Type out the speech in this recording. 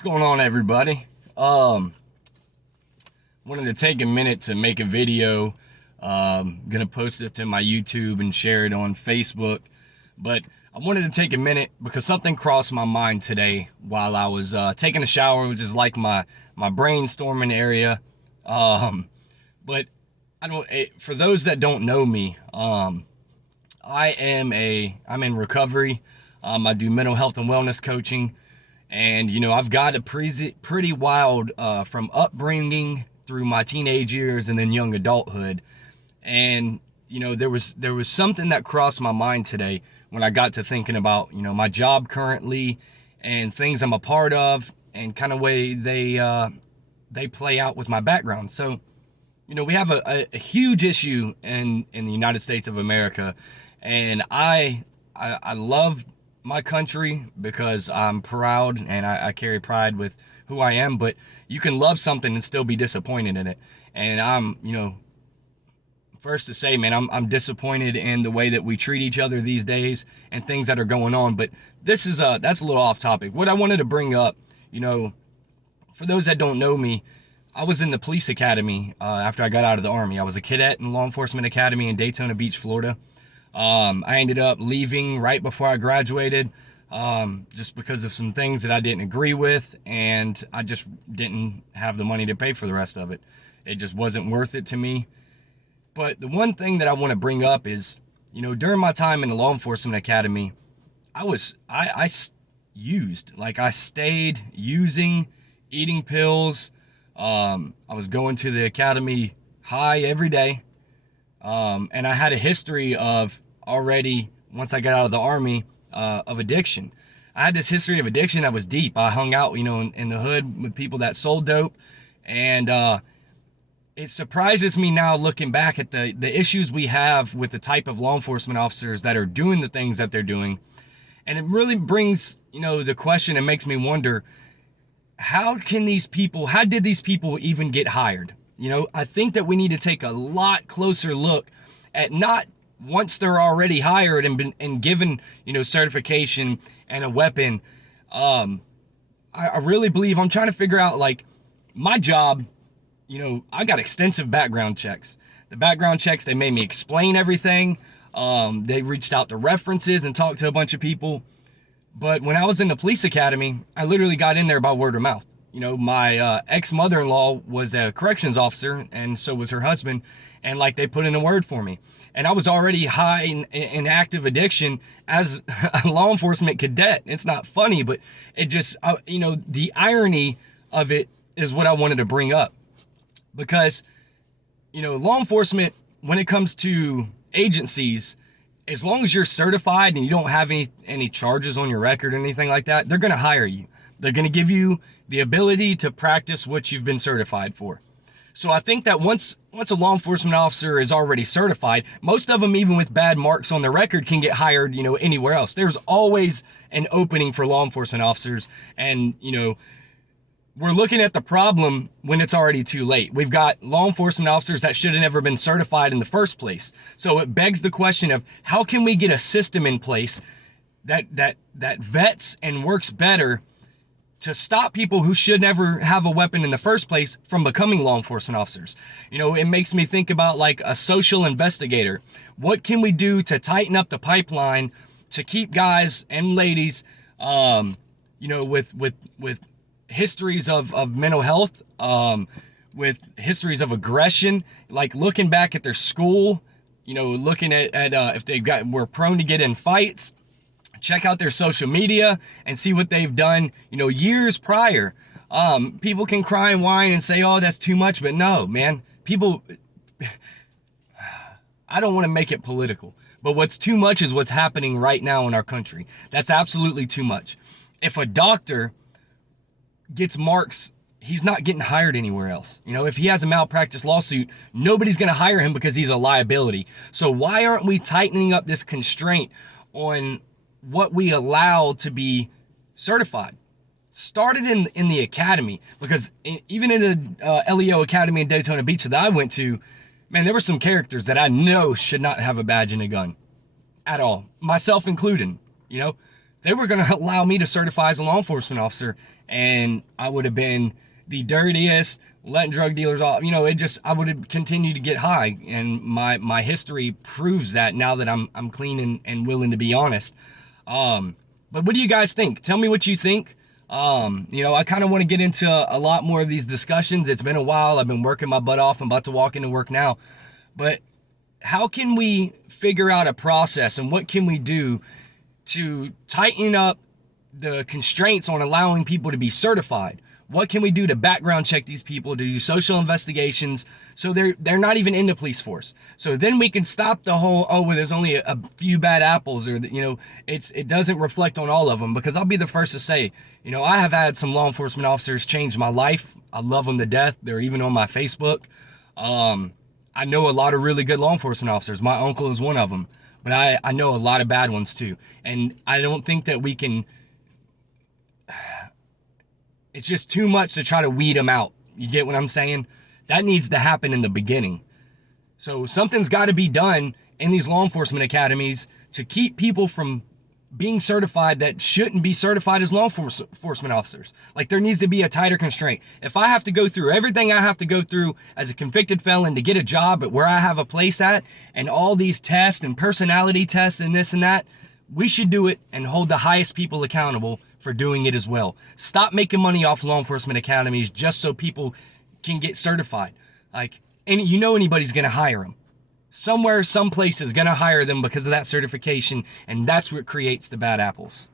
What's going on, everybody? Wanted to take a minute to make a video. Gonna post it to my YouTube and share it on Facebook. But I wanted to take a minute because something crossed my mind today while I was taking a shower, which is like my brainstorming area. But I don't. For those that don't know me, I'm in recovery. I do mental health and wellness coaching. And, I've got a pretty wild from upbringing through my teenage years and then young adulthood. And, there was something that crossed my mind today when I got to thinking about, my job currently and things I'm a part of and kind of way they play out with my background. So, we have a huge issue in the United States of America. And I love my country because I'm proud and I carry pride with who I am, but you can love something and still be disappointed in it. And I'm, first to say, man, I'm disappointed in the way that we treat each other these days and things that are going on. But that's a little off topic. What I wanted to bring up, for those that don't know me, I was in the police academy after I got out of the Army. I was a cadet in law enforcement academy in Daytona Beach, Florida. I ended up leaving right before I graduated, just because of some things that I didn't agree with, and I just didn't have the money to pay for the rest of it. It just wasn't worth it to me. But the one thing that I want to bring up is, during my time in the law enforcement academy, I stayed using, eating pills. I was going to the academy high every day. And I had a history of already, once I got out of the Army, of addiction. I had this history of addiction that was deep. I hung out, in the hood with people that sold dope. And it surprises me now looking back at the issues we have with the type of law enforcement officers that are doing the things that they're doing. And it really brings, the question and makes me wonder, how did these people even get hired? I think that we need to take a lot closer look at not once they're already hired and given, certification and a weapon. I really believe I'm trying to figure out, like, my job, I got extensive background checks. The background checks, they made me explain everything. They reached out to references and talked to a bunch of people. But when I was in the police academy, I literally got in there by word of mouth. My ex-mother-in-law was a corrections officer, and so was her husband, and they put in a word for me. And I was already high in active addiction as a law enforcement cadet. It's not funny, but it just, the irony of it is what I wanted to bring up. Because, law enforcement, when it comes to agencies, as long as you're certified and you don't have any charges on your record or anything like that, they're going to hire you. They're going to give you the ability to practice what you've been certified for. So I think that once a law enforcement officer is already certified, most of them, even with bad marks on their record, can get hired, anywhere else. There's always an opening for law enforcement officers. And, we're looking at the problem when it's already too late. We've got law enforcement officers that should have never been certified in the first place. So it begs the question of, how can we get a system in place that vets and works better to stop people who should never have a weapon in the first place from becoming law enforcement officers? It makes me think about like a social investigator. What can we do to tighten up the pipeline to keep guys and ladies, with histories of mental health, with histories of aggression, like looking back at their school, looking at if were prone to get in fights, check out their social media and see what they've done, years prior. People can cry and whine and say, oh, that's too much. But no, man, I don't want to make it political, but what's too much is what's happening right now in our country. That's absolutely too much. If a doctor gets marks, he's not getting hired anywhere else. If he has a malpractice lawsuit, nobody's going to hire him because he's a liability. So why aren't we tightening up this constraint on what we allow to be certified? Started in the academy, because even in the LEO Academy in Daytona Beach that I went to, man, there were some characters that I know should not have a badge and a gun at all, myself included. they were going to allow me to certify as a law enforcement officer, and I would have been the dirtiest, letting drug dealers off. I would have continued to get high, and my history proves that now that I'm clean and willing to be honest. But what do you guys think? Tell me what you think. I kind of want to get into a lot more of these discussions. It's been a while. I've been working my butt off. I'm about to walk into work now. But how can we figure out a process, and what can we do to tighten up the constraints on allowing people to be certified? What can we do to background check these people, to do social investigations, so they're not even in the police force? So then we can stop the whole, well, there's only a few bad apples, or it doesn't reflect on all of them. Because I'll be the first to say, I have had some law enforcement officers change my life. I love them to death. They're even on my Facebook. I know a lot of really good law enforcement officers. My uncle is one of them. But I know a lot of bad ones too. And I don't think that we can... It's just too much to try to weed them out. You get what I'm saying? That needs to happen in the beginning. So something's got to be done in these law enforcement academies to keep people from being certified that shouldn't be certified as law enforcement officers. Like, there needs to be a tighter constraint. If I have to go through everything I have to go through as a convicted felon to get a job at where I have a place at, and all these tests and personality tests and this and that, we should do it and hold the highest people accountable for doing it as well. Stop making money off law enforcement academies just so people can get certified. And anybody's going to hire them. Somewhere, some place is going to hire them because of that certification, and that's what creates the bad apples.